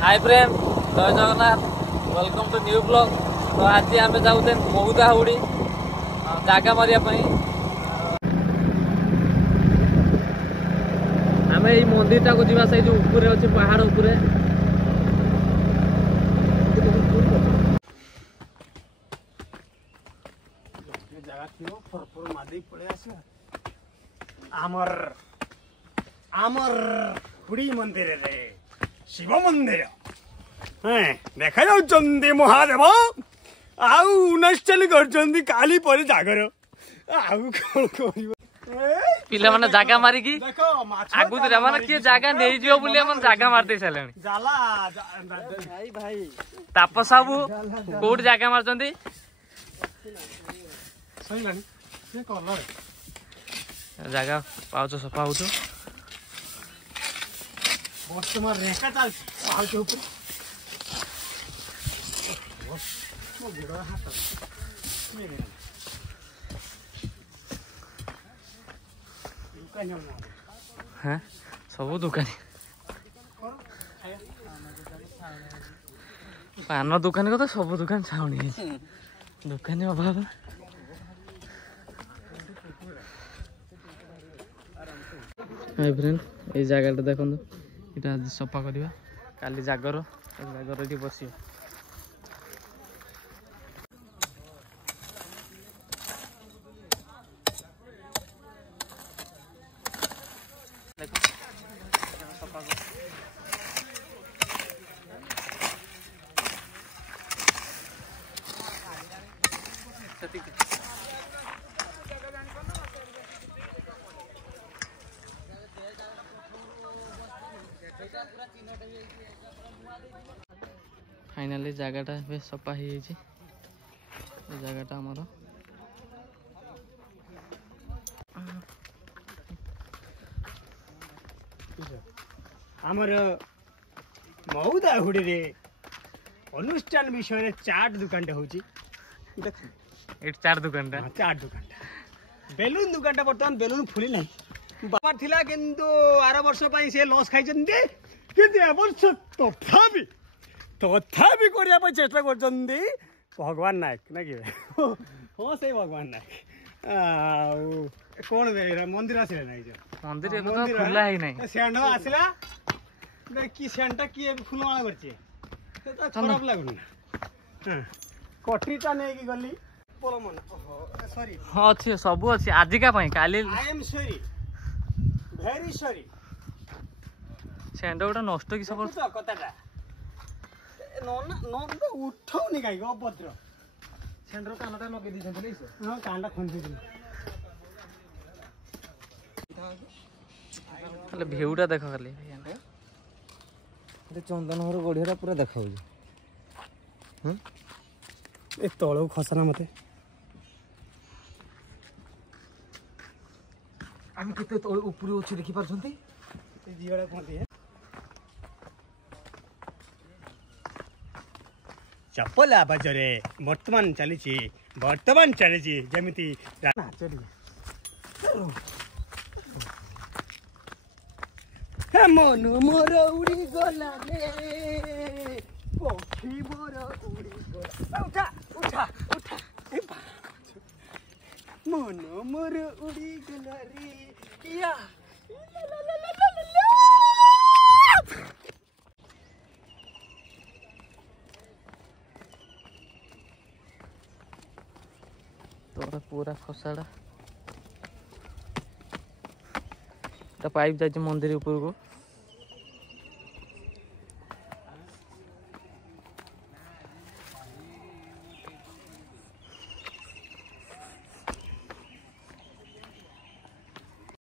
हाय friend, जय Jagannath. Welcome to new blog. तो आज आम जाऊे महुदा हाउड़ी जागा मारिया आम ये मंदिर टाक जा जो ऊपर अच्छे पहाड़ उपरे आमर आमर हुड़ी मंदिर रे शिव मंदिर देखा जाऊँ महादेव आउ उन्नष्टली कर काली पर जागर आउ कौन कर पिला माने जागा मारिकी आगु माने किए जागा नहीं जियो बोली मन जागा मार दे साले जाला भाई भाई तापस बाबू कोड जागा मारचंदी सही लानी से कलर जागा पाउछ सफा होछ वर्तमान रेखा चल पहाड़ के ऊपर वो गिरा हाथ मेरे हाँ सब दुकानी पान दुकानी को तो सब दुकान छाउनी दुकानी अभाव हाय फ्रेंड ये जगह देखो ये आज सफा करवा काली जागर जागर ये बस फाइनाली जगहटा बेस सफा हो जगहटा आमर आमर महुदा हुड़ी रे अनुष्ठान विषय चाट दुकान हो चार दुकान चाट दुकान बेलून दुकान बर्तमान बेलून फुली ना बाबा थिला किंतु आर वर्ष से लॉस खाई वर्ष तथापि तथापि करने चेष्टा कर भगवान नायक ना कि हाँ से भगवान नायक कौन मंदिर आसला ना मंदिर खुला ही नहीं सेंड आसला कि सेंटा किए फुलमाला करछे खराब लगुना कटरीटा नहीं गली सॉरी हाँ अच्छी सब अच्छी आजिका काली I am sorry very sorry सेंड गोटा नष्ट कि सब कथाटा उठाऊनी कहीं अभद्र सेंटर कानटा लगे दी हाँ कानटा खुंदी भ्यूटा देख खाली चंदन घर गढ़िया पूरा देखा ए तल खसना मत आम के ऊपर अच्छे देखी पार्टी झीड़ा कहते चप्पल आवाज रे वर्तमान चली जमीती मन मोर उड़ी गला रे पक्षी मोर उड़ी गला उठा उठा उठा मन मोर उड़ी गला रे या तो पूरा खसाड़ा पाइप जाए मंदिर ऊपर को